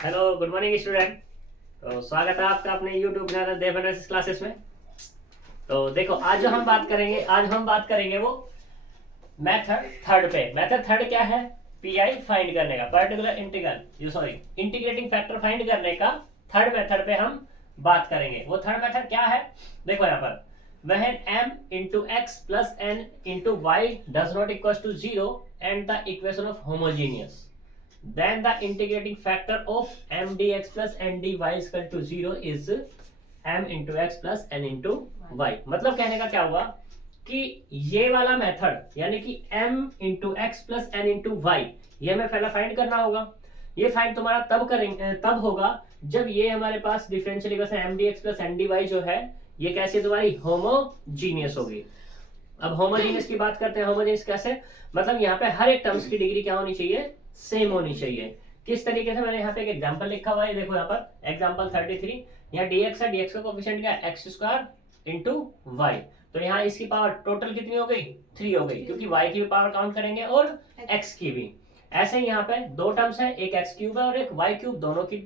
Hello, good morning student. तो स्वागत है आपका अपने यूट्यूब चैनल देव एनालिसिस क्लासेस में। तो देखो, आज हम बात करेंगे वो मेथड थर्ड पे। मेथड थर्ड क्या है? पीआई फाइंड करने का, पर्टिकुलर इंटीग्रेटिंग फैक्टर फाइंड करने का थर्ड मेथड पे हम बात करेंगे। वो थर्ड मेथड क्या है? देखो यहाँ पर, when m into x plus n into y does not equals to 0 and the equation of homogeneous, then the integrating factor of m dx plus n dy is equal to 0 is m into x plus n into y। मतलब कहने का क्या हुआ कि ये वाला method यानी कि m into X plus N into Y, ये हमें पहला फाइंड करना होगा। ये फाइंड तुम्हारा तब होगा जब ये हमारे पास differential equation M D x plus N D Y जो है ये कैसे तुम्हारी होमोजीनियस होगी। अब होमोजीनियस की बात करते हैं। होमोजीनियस कैसे? मतलब यहाँ पे हर एक टर्म्स की डिग्री क्या होनी चाहिए? सेम होनी चाहिए। किस तरीके से? मैंने यहाँ पे एक एग्जांपल लिखा हुआ है, देखो यहाँ पर एग्जांपल 33। यहाँ dx है, dx का कोएफिशिएंट क्या है? x² into Y. तो यहाँ इसकी पावर टोटल कितनी हो गई? 3 हो गई, क्योंकि y की भी पावर काउंट करेंगे और x की भी। ऐसे ही यहाँ पे दो टर्म्स है, एक x³ है और एक y³। दोनों की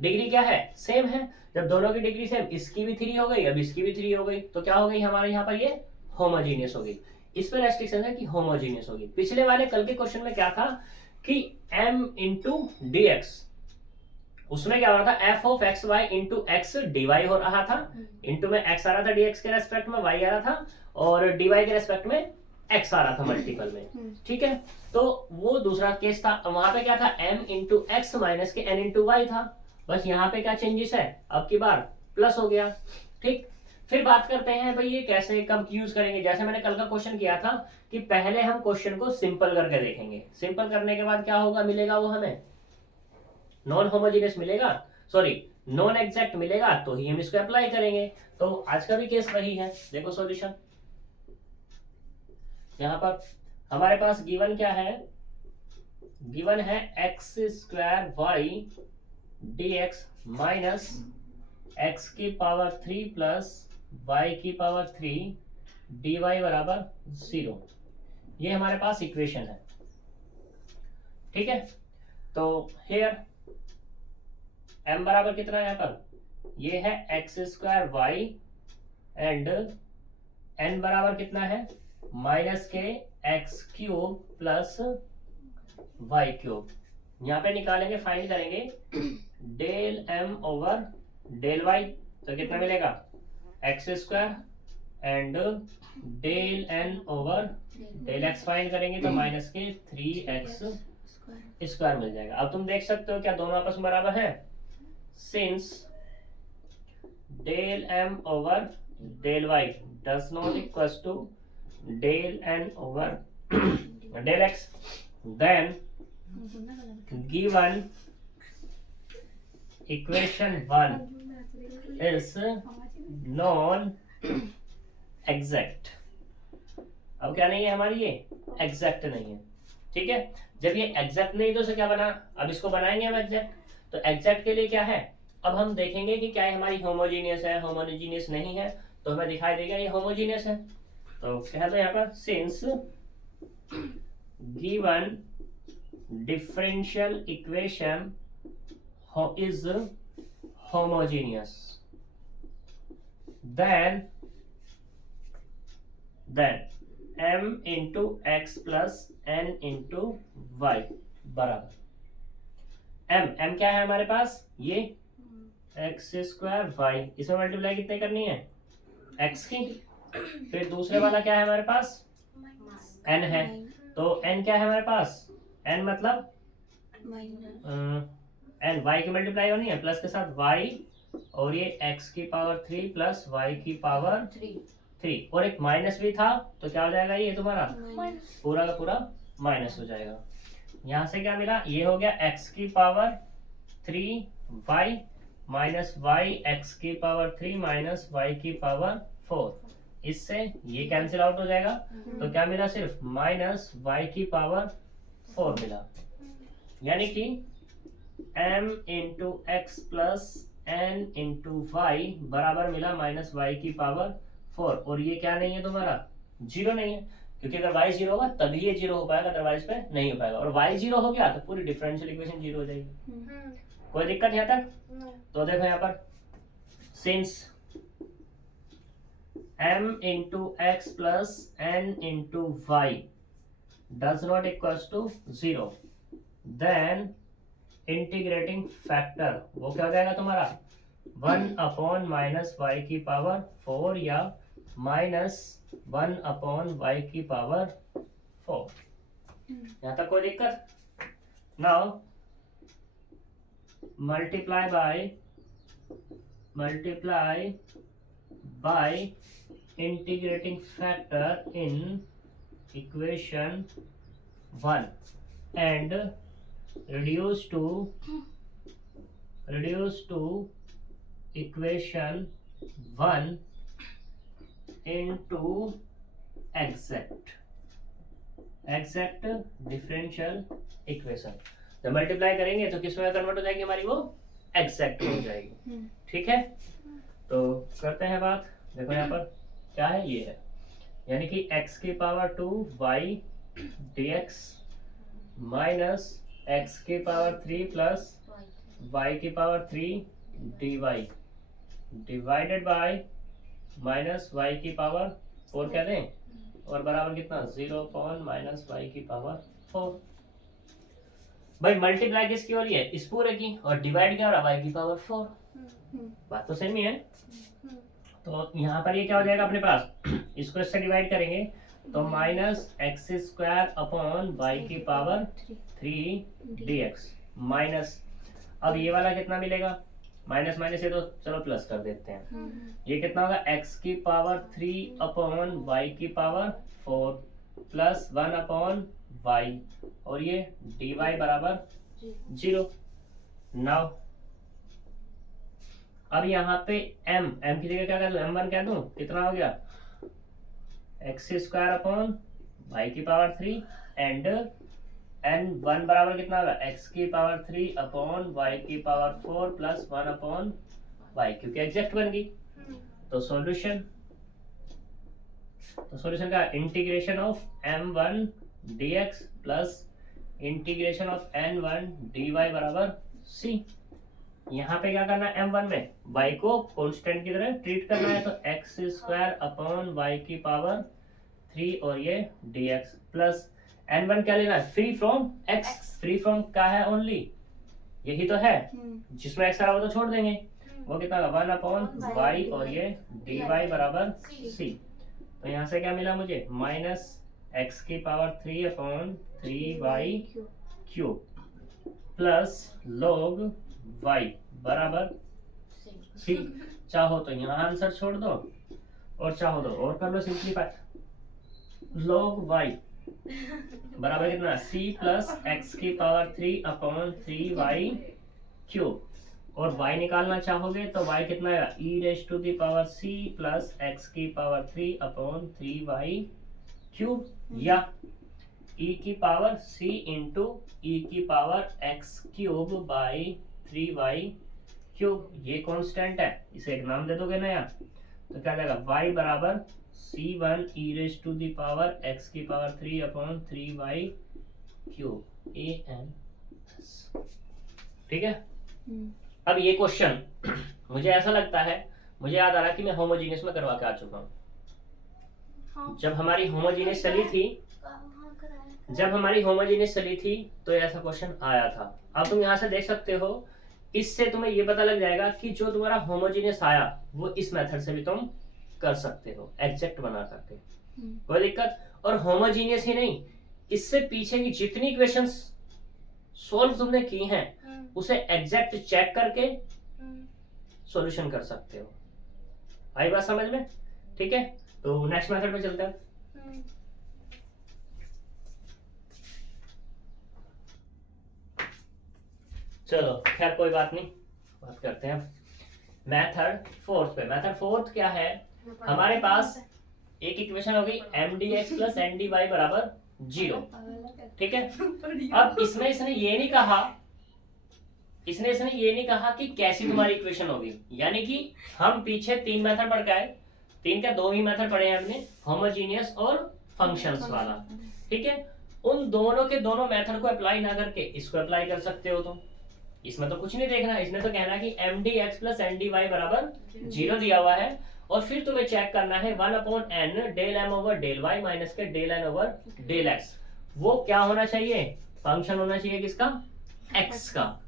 डिग्री क्या है? सेम है। जब दोनों की डिग्री सेम, इसकी भी 3 हो गई, अब इसकी भी 3 हो गई, तो क्या हो गई हमारे यहाँ पर? ये होमोजीनियस हो गई। इस पर रेस्ट्रिक्शन है कि होमोजीनियस होगी। पिछले वाले कल के क्वेश्चन में क्या था कि m इंटू डी एक्स, उसमें क्या हो रहा था? F of X Y into X D Y हो रहा था। इंटू में एक्स आ रहा था dx के रेस्पेक्ट में, वाई आ रहा था, और डीवाई के रेस्पेक्ट में एक्स आ रहा था मल्टीपल में। ठीक है, तो वो दूसरा केस था। वहां पे क्या था? m इंटू एक्स माइनस के n इंटू वाई था। बस यहाँ पे क्या चेंजेस है? अब की बार प्लस हो गया। ठीक, फिर बात करते हैं भाई ये कैसे कब यूज करेंगे। जैसे मैंने कल का क्वेश्चन किया था कि पहले हम क्वेश्चन को सिंपल करके देखेंगे। सिंपल करने के बाद क्या होगा? मिलेगा वो हमें नॉन होमोजेनियस मिलेगा, सॉरी नॉन एग्जैक्ट मिलेगा, तो ही हम इसको अप्लाई करेंगे। तो आज का भी केस वही है। देखो सॉल्यूशन, यहाँ पर हमारे पास गिवन क्या है? गिवन है x² y dx minus x की पावर 3 प्लस y की पावर 3 dy बराबर 0। ये हमारे पास इक्वेशन है। ठीक है, तो हेयर m बराबर कितना है यहाँ पर? ये है x² y एंड n बराबर कितना है? माइनस के x³ प्लस y³। यहाँ पे निकालेंगे, फाइंड करेंगे del m over del y, तो कितना मिलेगा? x² and del n over del x find करेंगे तो माइनस के 3x² मिल जाएगा। अब तुम देख सकते हो क्या दोनों आपस में बराबर है? Since del m over del y does not equals to del n over del x, then given equation 1 is non exact। अब क्या नहीं है हमारी? ये एग्जैक्ट नहीं है। ठीक है, जब ये एग्जैक्ट नहीं तो उसे क्या बना? अब इसको बनाएंगे हम एग्जैक्ट। तो एग्जैक्ट के लिए क्या है? अब हम देखेंगे कि क्या हमारी होमोजीनियस है, होमोजीनियस नहीं है, तो हमें दिखाई देगा ये होमोजीनियस है। तो क्या है यहाँ पर? Since given differential equation is homogeneous, then m into x plus n into y बराबर m क्या है हमारे पास? ये x² y, इसमें मल्टीप्लाई कितने करनी है? x की। फिर दूसरे वाला क्या है हमारे पास? n है, तो n क्या है हमारे पास? n मतलब n y की मल्टीप्लाई होनी है प्लस के साथ y, और ये x की पावर 3 प्लस y की पावर 3, और एक माइनस भी था, तो क्या हो जाएगा? ये तुम्हारा पूरा का पूरा माइनस हो जाएगा। यहाँ से क्या मिला? ये हो गया x की power 3y minus y x की पावर 3 माइनस y की पावर 4। इससे ये कैंसिल आउट हो जाएगा, तो क्या मिला? सिर्फ माइनस y की पावर 4 मिला। यानी कि m into X plus n into Y बराबर मिला माइनस y की पावर 4। और ये क्या नहीं है तुम्हारा? 0 नहीं है। क्योंकि अगर y 0 होगा तभी ये 0 हो पाएगा, अदरवाइज पे नहीं हो पाएगा। और y 0 हो गया तो पूरी डिफरेंशियल इक्वेशन 0 हो जाएगी। कोई दिक्कत यहाँ तक? तो देखो यहाँ पर since m into x plus n into y does not equals to 0, then integrating factor वो क्या हो जाएगा तुम्हारा 1/-y की पावर 4 या -1/y की पावर 4। यहाँ तक कोई दिक्कत? Now multiply by integrating factor in equation 1 and reduce to equation 1 into exact differential equation। जब मल्टीप्लाई करेंगे तो किस में कन्वर्ट हो जाएगी हमारी, वो एग्जैक्ट हो जाएगी। ठीक है, तो करते हैं बात। देखो यहाँ पर क्या है, ये है यानी कि x की power 2 y dx minus x की पावर 3 प्लस y की power 3 dy divided by minus y की पावर 4 कह दें, और बराबर कितना 0/-y की पावर 4। भाई मल्टीप्लाई किसकी हो रही है, इस पूरे की, और डिवाइड क्या हो रहा है y की पावर 4। बात तो सेम ही है। तो यहाँ पर ये क्या हो जाएगा अपने पास, इसको इससे डिवाइड करेंगे तो -x² की पावर 3 dx माइनस, अब ये वाला कितना मिलेगा, माइनस माइनस ये तो चलो प्लस कर देते हैं, ये कितना होगा x की पावर 3/y की पावर 4 प्लस 1/y, और ये dy बराबर 0। नाउ अब यहाँ पे m की जगह क्या कर दूं, m1 कह दूं, कितना हो गया x² की पावर 3 एंड n1 बराबर कितना होगा x की पावर 3/y की पावर 4 प्लस 1/y, क्योंकि एग्जैक्ट बन गई। तो सॉल्यूशन का integration of m1 dx plus integration of n1 dy बराबर c। यहाँ पे क्या करना है, m1 में y को कांस्टेंट की तरह ट्रीट करना है, तो x² की पावर 3 और ये dx प्लस n1 क्या लेना है, free from x, free from क्या है, ओनली यही तो है, जिसमें x आ रहा हो तो छोड़ देंगे, वो कितना 1/y और ये dy बराबर c। तो यहाँ से क्या मिला मुझे, माइनस x की power 3/3y cube plus log y बराबर c। चाहो तो यहाँ आंसर छोड़ दो और चाहो तो और कर लो सिंप्लीफाई। log y बराबर कितना c प्लस x की पावर 3/3y क्यूब, और y निकालना चाहोगे तो y कितना आएगा e⁻c प्लस x की पावर 3/3y क्यूब, या e की पावर c इंटू e की power x cube by 3y cube. ये कांस्टेंट है, इसे एक नाम दे दोगे ना यार, तो क्या जाएगा y बराबर c1 e⁻x की पावर 3/3y क्यूब a_n_s। ठीक है, अब ये क्वेश्चन मुझे ऐसा लगता है, मुझे याद आ रहा है कि मैं होमोजीनियस में करवा के आ चुका हूँ। जब हमारी होमोजीनियस चली थी तो ऐसा क्वेश्चन आया था। अब तुम यहाँ से देख सकते हो, इससे तुम्हें ये पता लग जाएगा कि जो तुम्हारा होमोजीनियस आया वो इस मेथड से भी तुम कर सकते हो, एग्जैक्ट बना करके, कोई दिक्कत। और होमोजीनियस ही नहीं, इससे पीछे की जितनी इक्वेशंस सॉल्व तुमने की हैं उसे एग्जैक्ट चेक करके सॉल्यूशन कर सकते हो। आई बात समझ में? ठीक है, तो नेक्स्ट मेथड में चलते हैं। चलो खैर कोई बात नहीं, बात करते हैं मेथड फोर्थ पे। मेथड फोर्थ क्या है, हमारे पास एक इक्वेशन हो गई mdx प्लस ndy बराबर 0। ठीक है, अब इसमें इसने ये नहीं कहा कि कैसी तुम्हारी इक्वेशन होगी, यानी कि हम पीछे 3 मेथड पढ़ के आए, 3 क्या 2 ही मेथड पढ़े हैं हमने, होमोजीनियस और फंक्शंस वाला, ठीक है। उन दोनों के दोनों मेथड को अप्लाई ना करके इसको अप्लाई कर सकते हो तुम। इसमें तो कुछ नहीं देखना, इसने तो कहना कि M D x plus N D Y बराबर 0 दिया हुआ है, और फिर तुम्हें चेक करना है 1/n del M over del Y minus के del N over del X. वो क्या होना चाहिए, फंक्शन होना चाहिए किसका, एक्स का।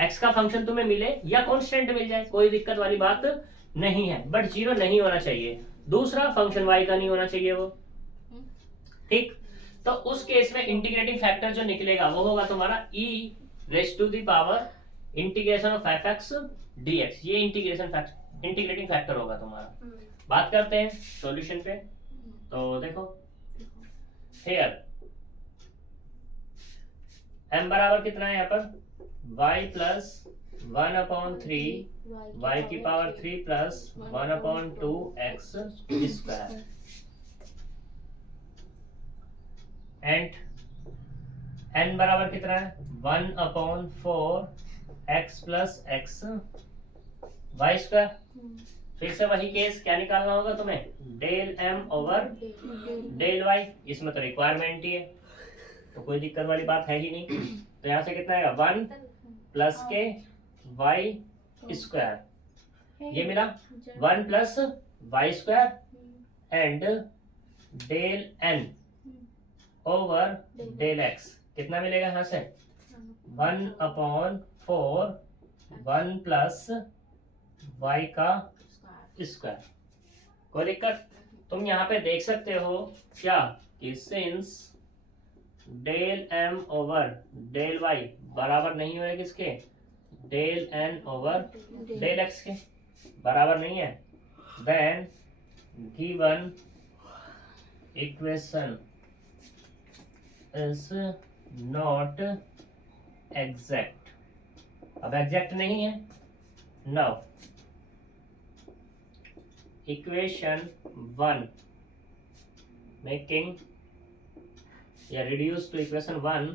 एक्स का फंक्शन तुम्हें मिले या कांस्टेंट मिल जाए, कोई दिक्कत वाली बात नहीं है, बट 0 नहीं होना चाहिए। दूसरा फंक्शन वाई का नहीं होना चाहिए वो, ठीक। तो उस केस में इंटीग्रेटिंग फैक्टर जो निकलेगा वो होगा तुम्हारा e raise to the power integration of F X D X. ये इंटीग्रेटिंग फैक्टर होगा तुम्हारा। बात करते हैं सॉल्यूशन पे। तो देखो हियर m बराबर कितना है यहाँ पर, y प्लस 1/3 y की power 3 plus 1/2 x square, and n बराबर कितना है 1/4 x plus x y square. फिर से वही केस, क्या निकालना होगा तुम्हें, del m over del y। इसमें तो रिक्वायरमेंट ही है, तो कोई दिक्कत वाली बात है ही नहीं। तो यहाँ से कितना आएगा 1 प्लस के y स्क्वायर, ये मिला 1 plus y square and del n over del x। कितना मिलेगा यहाँ से 1/4 1 प्लस y का स्क्वायर। कोई दिक्कत, तुम यहाँ पे देख सकते हो क्या कि since del m over del y बराबर नहीं होगा किसके, del n over del x के बराबर नहीं है, then given equation is not exact. अब एग्जैक्ट नहीं है, नाउ इक्वेशन 1 मेकिंग या reduce to equation 1,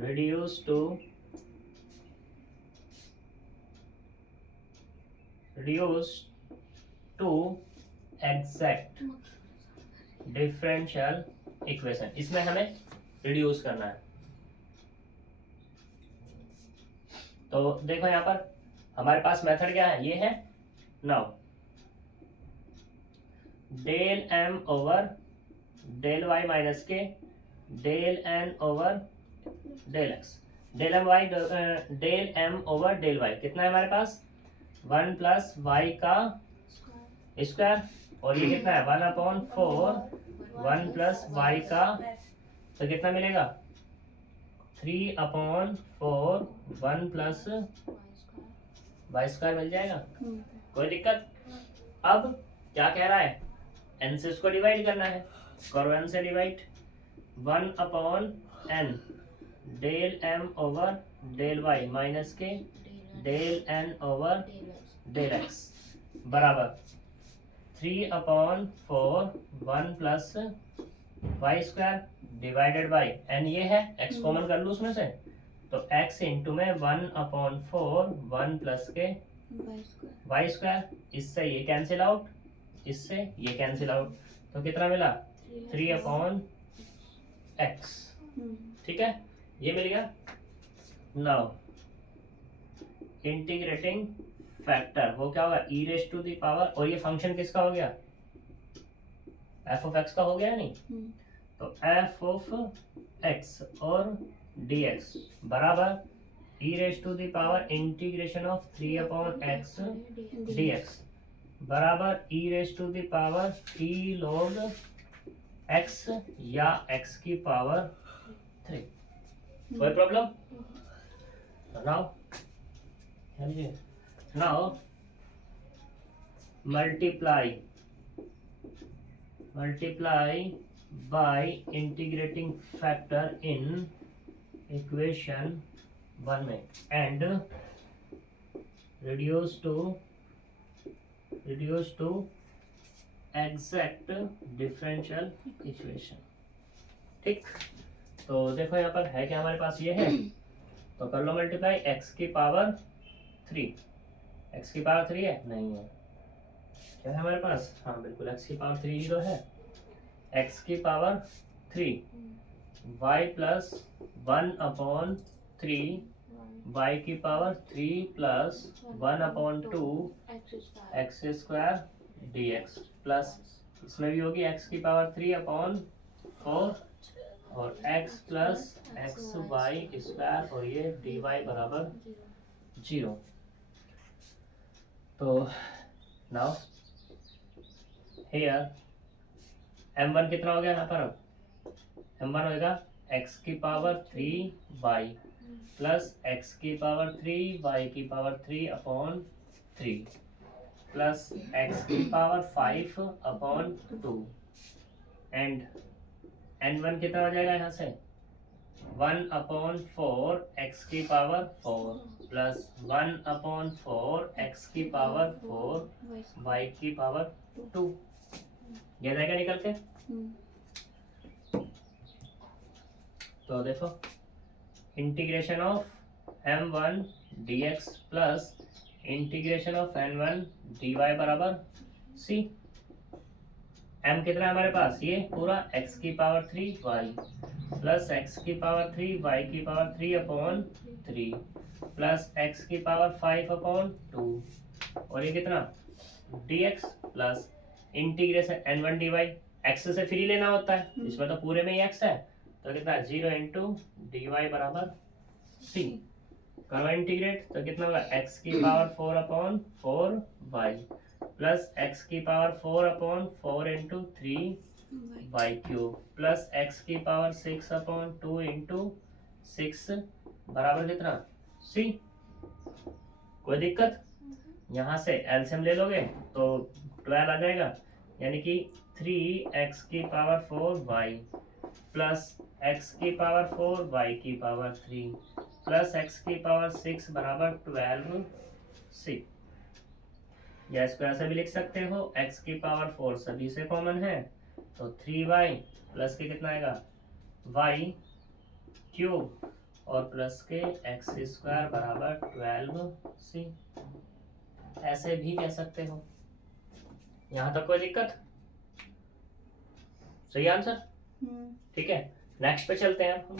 reduce to exact differential equation। इसमें हमें रिड्यूस करना है। तो देखो यहाँ पर हमारे पास मेथड क्या है, ये है now del m over del y minus के del n over del x, del m over del y कितना है हमारे पास 1 प्लस y का स्क्वायर, और ये कितना है 1/4 1 प्लस y का, तो कितना मिलेगा 3/4 1 प्लस y स्क्वायर मिल जाएगा। कोई दिक्कत। अब क्या कह रहा है, n से इसको डिवाइड करना है, करो n से divide 1/n del m over del y minus के del n over del x बराबर 3/4 1 plus y square divided by n, ये है x कॉमन कर लूँ उसमें से, तो x इंटू में 1/4 1 प्लस के y स्क्वायर, इससे ये कैंसिल आउट, इससे ये कैंसिल आउट, तो कितना मिला 3/x, ठीक है, ये मिल गया। नाउ इंटीग्रेटिंग फैक्टर वो क्या होगा e raise to the power, और ये फंक्शन किसका हो गया f ऑफ x का हो गया नहीं, तो f ऑफ x और dx बराबर e raise to the power integration of 3/x dx बराबर e raise to the power t log x या x की पावर 3। कोई problem. Now multiply by integrating factor in equation 1 में and reduce to exact differential equation। ठीक, तो देखो यहाँ पर है क्या हमारे पास, ये है, तो कर लो मल्टीप्लाई x की पावर 3, x की पावर 3 है नहीं है, क्या है हमारे पास, हाँ बिल्कुल x की पावर 3 ही तो है, एक्स की पावर 3 वाई प्लस 1/3 वाई की power 3 plus 1/2 x square d x plus इसमें भी होगी एक्स की पावर 3/4 और x plus x y square और ये डी वाई बराबर 0। तो नाउ हेयर m1 कितना हो गया यहाँ पर? अब m1 होगा x की पावर 3 y प्लस x की पावर 3 y की पावर 3/3 प्लस x की पावर 5/2 एंड n1 कितना हो जाएगा यहाँ से 1/4 x की पावर 4 प्लस 1/4 x की पावर 4 y की पावर 2 ये जाएगा निकल के। तो देखो integration of m1 dx plus integration of n1 dy बराबर c। m कितना है हमारे पास? ये पूरा x की पावर 3 y प्लस x की पावर 3 y की पावर 3/3 प्लस x की पावर 5/2 और ये कितना dx plus integration n1 dy x से फ्री लेना होता है, इसमें तो पूरे में ही x है, तो कितना 0 इंटू डी वाई बराबर c। करो इंटीग्रेट तो कितना होगा x की पावर 4/4 y प्लस x की power 4/4 into 3 y cube plus x की पावर 6/2 इंटू 6 बराबर कितना c। कोई दिक्कत? यहाँ से एलसीएम ले लोगे तो 12 आ जाएगा, यानी कि 3x की पावर 4y प्लस x की पावर 4 y की पावर 3 प्लस x की पावर 6 बराबर 12c। या इसको ऐसे भी लिख सकते हो x की पावर 4 सभी से कॉमन है तो 3y प्लस के कितना आएगा y क्यूब और प्लस के x स्क्वायर बराबर 12c। ऐसे भी कह सकते हो। यहाँ तक कोई दिक्कत? सही आंसर? ठीक है, नेक्स्ट पे चलते हैं हम।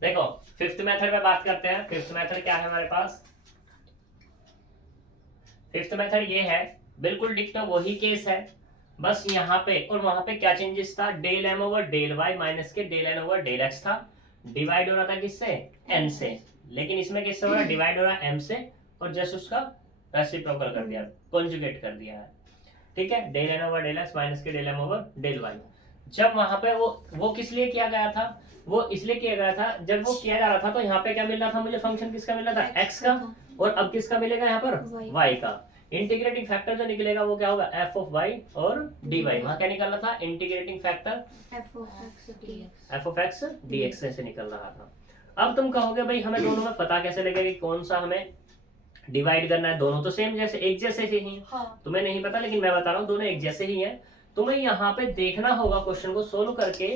देखो फिफ्थ मेथड में बात करते हैं। फिफ्थ मेथड क्या है हमारे पास? फिफ्थ मेथड ये है, बिल्कुल डिक्टो वही केस है, बस यहाँ पे और वहां पे क्या चेंजेस था, del M over del Y minus के del N over del X था, डिवाइड हो रहा था किससे एन से, लेकिन इसमें किससे हो रहा है डिवाइड हो रहा है एम से और जस्ट उसका रेसिप्रोकल कर दिया, कॉन्जुगेट कर दिया है। ठीक है, del N over del x minus के del M over del Y. जब वहां पे वो किस लिए किया गया था, वो इसलिए किया गया था, जब वो किया जा रहा था तो यहाँ पे क्या मिल रहा था मुझे, फंक्शन किसका मिल रहा था एक्स का, और अब किसका मिलेगा यहाँ पर वाई का। इंटीग्रेटिंग फैक्टर जो निकलेगा वो क्या होगा एफ ऑफ वाई और डी वाई। वहां क्या निकलना था integrating factor F of x D x से निकल रहा था। अब तुम कहोगे भाई हमें दोनों में पता कैसे लगेगा कि कौन सा हमें डिवाइड करना है, दोनों तो सेम जैसे एक जैसे ही हैं। हाँ। तुम्हें नहीं पता लेकिन मैं बता रहा हूँ दोनों एक जैसे ही हैं। तुम्हें यहाँ पे देखना होगा क्वेश्चन को सोल्व करके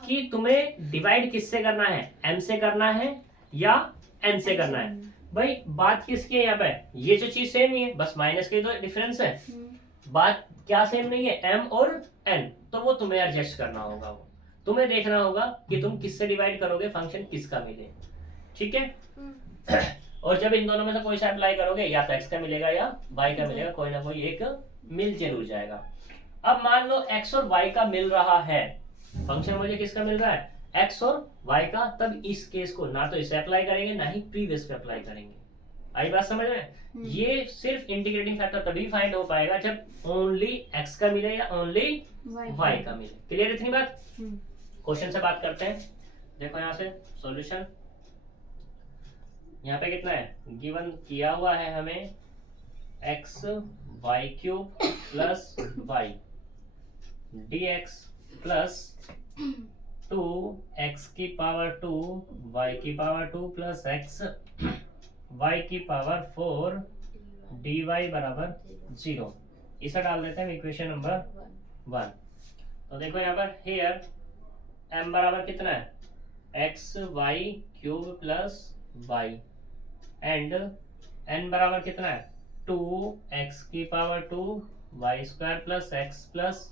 कि तुम्हें डिवाइड किससे करना है, एम से करना है या एन से करना है। भाई बात किसकी है यहाँ पे, ये जो चीज सेम ही है, बस माइनस के तो डिफरेंस है, बात क्या सेम नहीं है एम और एन, तो वो तुम्हें एडजस्ट करना होगा। वो तुम्हें देखना होगा कि तुम किससे डिवाइड करोगे, फंक्शन किसका मिले। ठीक है और जब इन दोनों में से कोई सा अप्लाई करोगे या तो एक्स का मिलेगा या वाई का मिलेगा, कोई ना कोई एक मिल जरूर जाएगा। अब मान लो एक्स और वाई का मिल रहा है, फंक्शन मुझे किसका मिल रहा है एक्स और वाई का, तब इस केस को ना तो इसे अप्लाई करेंगे ना ही प्रीवियस पे अप्लाई करेंगे। आई बात समझ में? ये सिर्फ इंटीग्रेटिंग फैक्टर तभी फाइंड हो पाएगा जब ओनली एक्स का मिले या ओनली वाई का मिले। क्लियर इतनी बात? क्वेश्चन से बात करते हैं। देखो यहाँ से सॉल्यूशन, यहाँ पे कितना है गिवन किया हुआ है हमें x y cube plus y d x plus 2x की पावर 2 y की पावर 2 प्लस x y की पावर 4 dy बराबर 0। इसे डाल देते हैं इक्वेशन नंबर 1। तो देखो यहाँ पर हियर m बराबर कितना है x y cube plus y and n बराबर कितना है 2x की power 2 y square plus x plus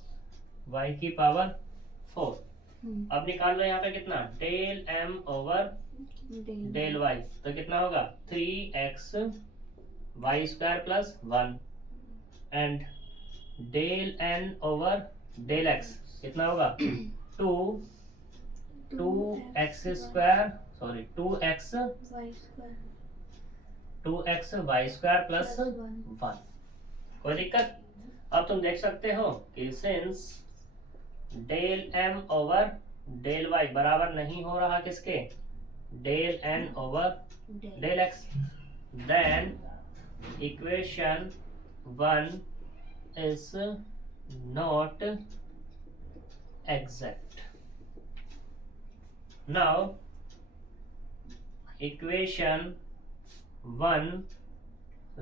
y की पावर 4। अब निकाल लो यहाँ पे कितना del m over del y, तो कितना होगा 3x y square plus 1 and del n over del x कितना होगा 2x square sorry 2x y square plus 1। कोई दिक्कत? अब तुम देख सकते हो कि since del m over del y बराबर नहीं हो रहा किसके del n over del x, then equation 1 is not exact. Now equation 1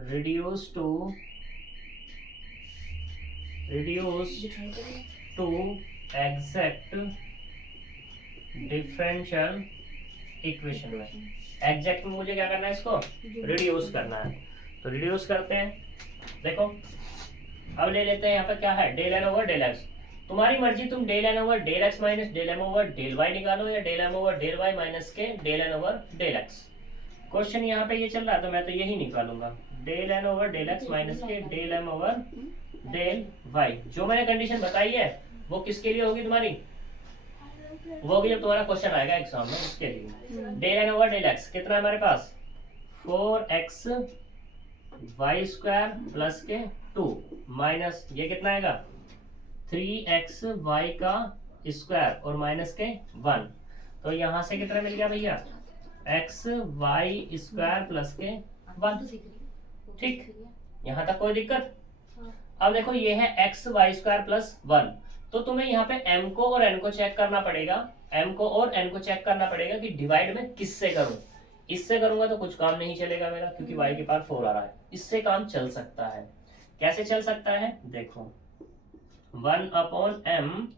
reduced to exact differential equation में। एग्जैक्ट में मुझे क्या करना है इसको रिड्यूस करना है, तो रिड्यूस करते हैं। देखो अब ले लेते हैं यहाँ पर क्या है del N over del X. तुम्हारी मर्जी, तुम del N over del x minus del M over del Y निकालो या del M over del Y minus के del N over del X. Question यहाँ पे ये चल रहा है तो मैं तो यही निकालूंगा del N over del x minus के del M over del Y. जो मैंने कंडीशन बताई है वो किसके लिए होगी तुम्हारी, वो होगी जब तुम्हारा क्वेश्चन आएगा एग्जाम में उसके लिए। Del N over del x कितना है हमारे पास 4x वाई स्क्वायर प्लस के 2 माइनस ये कितना आएगा 3x वाई का स्क्वायर और माइनस के 1। तो यहाँ से कितना मिल गया भैया x वाई स्क्वायर प्लस के 1। ठीक, यहाँ तक कोई दिक्कत? अब देखो ये है x वाई स्क्वायर प्लस 1, तो तुम्हें यहाँ पे m को और n को चेक करना पड़ेगा, m को और n को चेक करना पड़ेगा कि डिवाइड में किससे करूं। इससे करूंगा तो कुछ काम नहीं चलेगा मेरा क्योंकि y के पावर 4 आ रहा है। इससे काम चल सकता है, कैसे चल सकता है देखो 1/m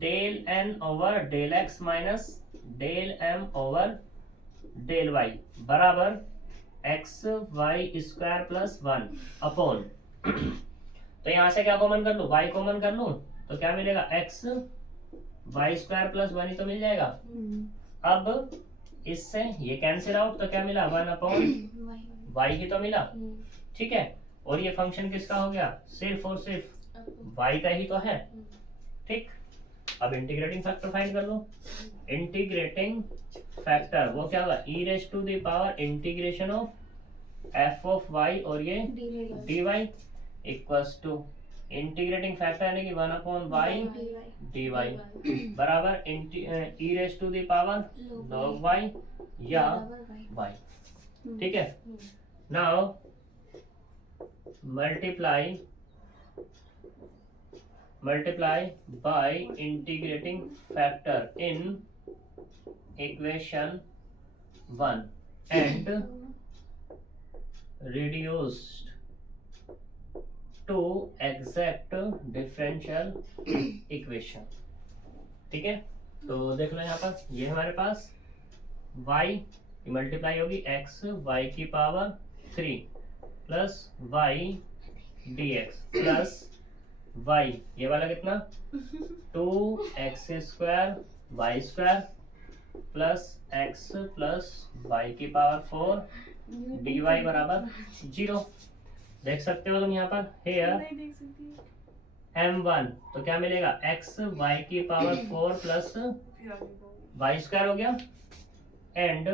del n over del x minus del m over del y बराबर x y square plus 1 upon तो यहाँ से क्या कॉमन कर लूं y कॉमन कर लूं तो क्या मिलेगा x वाई स्क्वायर प्लस 1 ही तो मिल जाएगा। अब इससे ये कैंसिल आउट तो क्या मिला 1/y ही तो मिला। ठीक है, और ये फंक्शन किसका हो गया सिर्फ और सिर्फ y का ही तो है। ठीक, अब इंटीग्रेटिंग फैक्टर फाइंड कर लो। इंटीग्रेटिंग फैक्टर वो क्या होगा e raise to the power integration of f of y और ये dy equals to integrating factor यानी कि 1/y dy बराबर e raise to the power log y या y। ठीक है, now multiply by integrating factor in equation 1 and reduced to exact differential equation। ठीक है, तो देख लो यहाँ पर ये हमारे पास y की मल्टीप्लाई होगी x y की power 3 plus y dx plus y ये वाला कितना 2x square y square plus x plus y की पावर 4 dy बराबर 0। देख सकते हो तुम यहाँ पर हेयर m1 तो क्या मिलेगा x y की पावर 4 प्लस वाई स्क्वायर हो गया एंड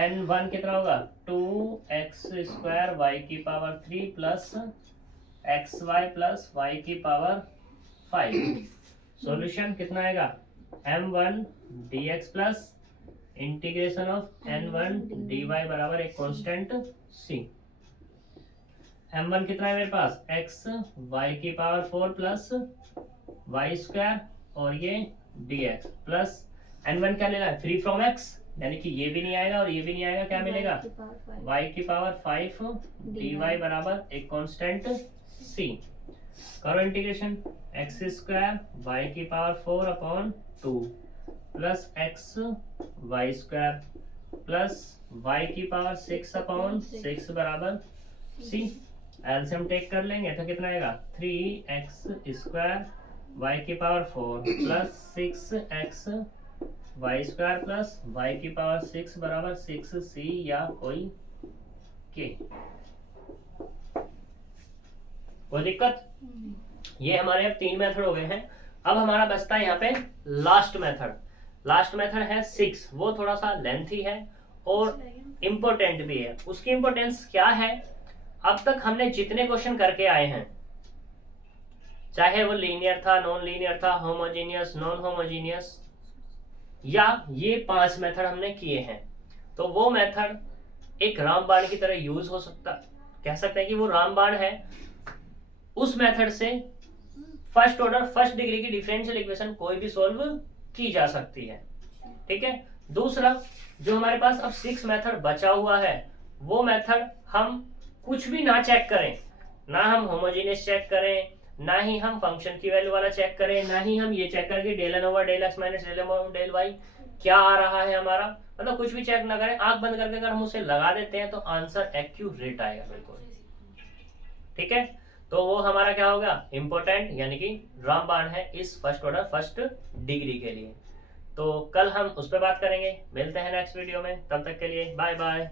n1 कितना होगा 2x स्क्वायर y की power 3 plus xy plus y की पावर 5। सॉल्यूशन कितना आएगा m1 dx plus integration of n1 dy बराबर एक कांस्टेंट c। m1 कितना है मेरे पास x y की पावर 4 प्लस वाई स्क्वायर और ये dx प्लस n1 क्या लेना है फ्री फ्रॉम x यानी कि ये भी नहीं आएगा और ये भी नहीं आएगा, क्या मिलेगा y की पावर 5 dy बराबर एक कांस्टेंट c। करो इंटीग्रेशन x स्क्वायर y की power 4 upon 2 plus x y square plus y की पावर 6/6 बराबर c। एलसीएम टेक कर लेंगे तो कितना आएगा 3x² y की power 4 plus 6x y square plus y की पावर 6 बराबर 6c या कोई k। कोई दिक्कत? ये हमारे अब 3 मेथड हो गए हैं। अब हमारा बचता है यहाँ पे लास्ट मेथड। लास्ट मेथड है 6। वो थोड़ा सा लेंथी है और इम्पोर्टेंट भी है। उसकी इम्पोर्टेंस क्या है, अब तक हमने जितने क्वेश्चन करके आए हैं, चाहे वो लीनियर था, नॉन लीनियर था, होमोजीनियस, नॉन होमोजीनियस, या ये 5 मेथड हमने किए हैं, तो वो मेथड एक रामबाण की तरह यूज हो सकता, कह सकते हैं कि वो रामबाण है। उस मेथड से फर्स्ट ऑर्डर फर्स्ट डिग्री की डिफरेंशियल इक्वेशन कोई भी सॉल्व की जा सकती है। ठीक है। दूसरा, जो हमारे पास अब 6 मेथड बचा हुआ है, वो मेथड हम कुछ भी ना चेक करें, ना हम होमोजीनियस चेक करें, ना ही हम फंक्शन की वैल्यू वाला चेक करें, ना ही हम ये चेक करें कि del N over del x minus del M over del y क्या आ रहा है हमारा, मतलब कुछ भी चेक ना करें, आंख बंद करके अगर हम उसे लगा देते हैं तो आंसर एक्यूरेट आएगा बिल्कुल। ठीक है। तो वो हमारा क्या होगा, इंपॉर्टेंट, यानी कि रामबाण है इस फर्स्ट ऑर्डर फर्स्ट डिग्री के लिए। तो कल हम उस पर बात करेंगे। मिलते हैं नेक्स्ट वीडियो में, तब तक के लिए बाय बाय।